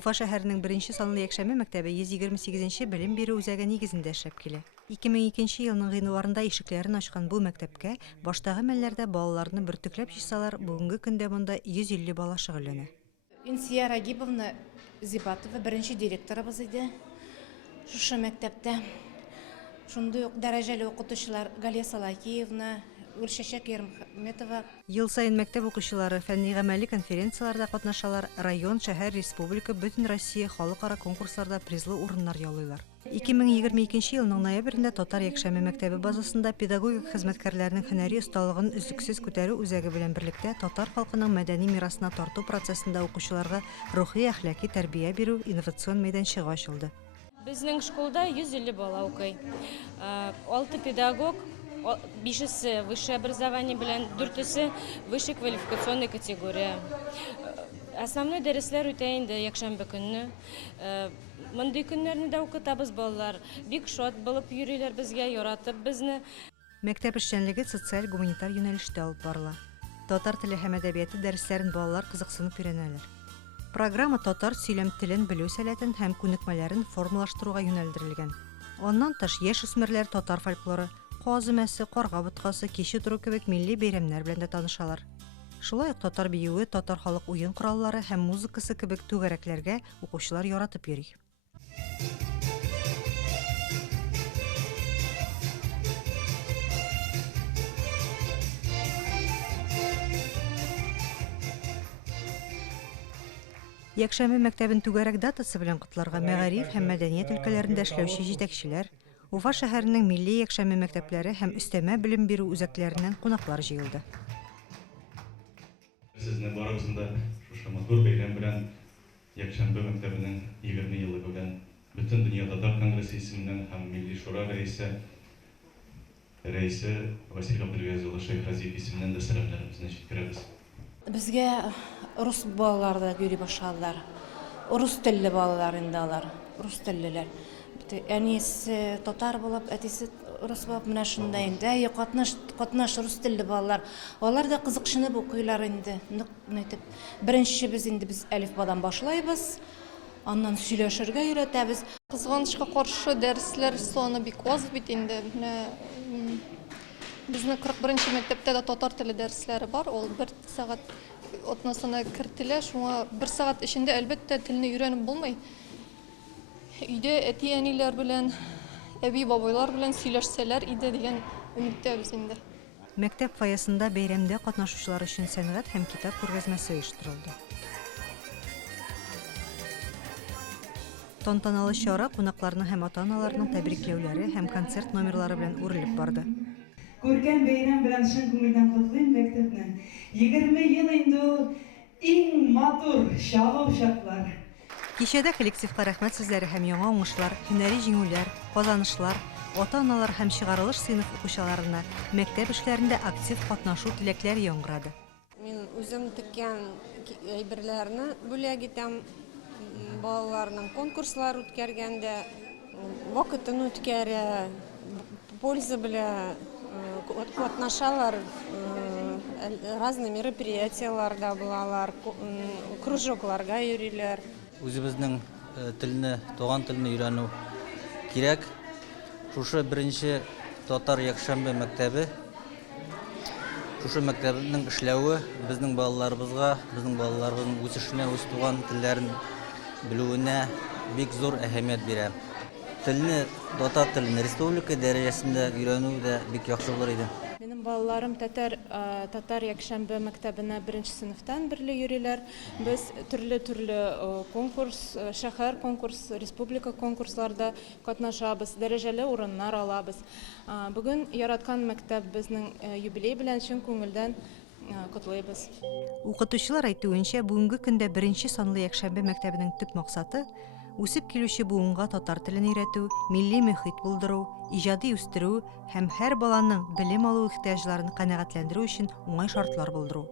Уфа шәһәренең беренче санлы Якшәмбе мәктәбе 128-нче белем бирү үзәге нигезендә эшләп килә. 2002 елның гыйнварында ишекләрен ачкан бу мәктәпкә баштагы мәлләрдә балаларны бөртекләп җыйсалар, бүгенге көндә монда 150 бала шөгыльләнә. Инсия Рагибовна Зибатова беренче директорыбыз иде. Шушы мәктәптә шундый ук дәрәҗәле укытучылар Галия Салакиевна, Гөлшәчәк Ермөхәмәтова. Ел сайын мәктәп укучылары фәнни-гамәли конференцияларда катнашалар, район, шәһәр, республика, бөтен Россия халыкара конкурсларда призлы урыннар яулыйлар. 2022 елның ноябрендә Татар Якшәмбе мәктәбе базасында педагогик хезмәткәрләрнең һөнәри осталыгын өзлексез күтәрү үзәге белән берлектә татар халкының мәдәни мирасына тарту процессында укучыларга рухи-әхлакый тәрбия бирү инновацион мәйданчыгы ачылды. Безнең школда 150 бала укый. 6 педагог, 5-се высшее образование белән, 4-се высшая квалификационная категория. Основной дәресләр үтә инде якшәмбе көнне. Мондый көннәрне дә укытабыз балалар. Бик шат булып йөриләр безгә, яратып безне. Мәктәп эшчәнлеге социаль гуманитар юнәлештә алып барыла. Татар теле һәм әдәбияты дәресләрен балалар кызыксынып өйрәнәләр. Программа татар сөйләм телен белү сәләтен һәм күнекмәләрен формалаштыруга юнәлдерелгән. Аннан тыш яшь-үсмерләр татар фольклоры, каз өмәсе, карга боткасы, киче туры кебек милли бәйрәмнәр белән дә танышалар. Шулай ук татар биюе, татар халык уен кораллары һәм музыкасы кебек түгәрәкләргә укучылар яратып йөри. Якшәмбе мәктәбен түгәрәк датасы белән котларга мәгариф һәм мәдәният өлкәләрендә эшләүче җитәкчеләр, Уфа шәһәренең милли якшәмбе мәктәпләре һәм өстәмә белем бирү үзәкләреннән кунаклар җыелды. Сезне барыбызны шушы матур бәйрәм белән Якшәмбе мәктәбенең 20 елы белән бөтен дөнья татар конгрессы исеменнән һәм милли шура рәисе Василий Абдулгазиевич улы Шейх Разиев исеменнән дә сәламнарыбызны җиткерәбез. Безгә рус балалары да йөри башладылар. Рус телле балалар инде алар, рус теллеләр. Әнисе татар булып, әтисе рус булып, менә шунда инде. Катнаш рус телле балалар. Алар да кызыксынып укыйлар инде. Нитеп, беренче без әлифбадан башлайбыз. Аннан сөйләшергә өйрәтәбез. Кызганычка каршы дәресләр саны бик аз бит инде. Безнең 41-нче мәктәптә дә татар теле дәресләре бар. Ул 1 сәгать атнасына кертелә. Шуңа 1 сәгать эчендә әлбәттә телне өйрәнеп булмый. Өйдә әти-әниләр белән, әби-бабайлар белән сөйләшсәләр иде дигән өметтәбез инде. Мәктәп фойесында бәйрәмдә катнашучылар өчен сәнгать һәм китап күргәзмәсе оештырылды. Тантаналы чара кунакларның һәм ата-аналарның тәбрикләүләре һәм концерт номерлары белән үрелеп барды. Күркәм бәйрәм белән чын күңелдән котлыйм мәктәпне. 20 ел инде ул иң матур чаклар. Кичәдә коллективка рәхмәт сүзләре һәм яңа уңышлар, һөнәри җиңүләр, казанышлар, ата-аналар һәм чыгарылыш сыйныф укучыларына мәктәп эшләрендә актив катнашу теләкләр яңгырады. Мин үзем теккән әйберләрне бүләк итәм. Балаларның конкурслар үткәргәндә вакытын үткәрә, польза белән катнашалар, разные мероприятияларда булалар, кружокларга йөриләр. Үзебезнең телне, туган телне өйрәнү кирәк. Шушы беренче татар якшәмбе мәктәбе, шушы мәктәпнең эшләве безнең балаларыбызга, безнең балаларыбызның үсешенә, үз туган телләрен белүенә бик зур әһәмият бирә. Телне, татар телен республика дәрәҗәсендә өйрәнү дә бик яхшы булыр иде. Минем балаларым татар якшәмбе мәктәбенә 1-нче сыйныфтан берле йөриләр. Без төрле конкурс, шәһәр конкурс, республика конкурсларда катнашабыз, дәрәҗәле урыннар алабыз. Бүген яраткан мәктәп безнең юбилей белән чын күңелдән котлыйбыз. Укытучылар әйтүенчә, бүгенге көндә беренче санлы Якшәмбе мәктәбенең төп максаты үсеп килүче буынга татар телен өйрәтү, милли мөхит булдыру, иҗади үстерү һәм һәр баланың белем алу ихтыяҗларын канәгатьләндерү өчен уңай шартлар булдыру.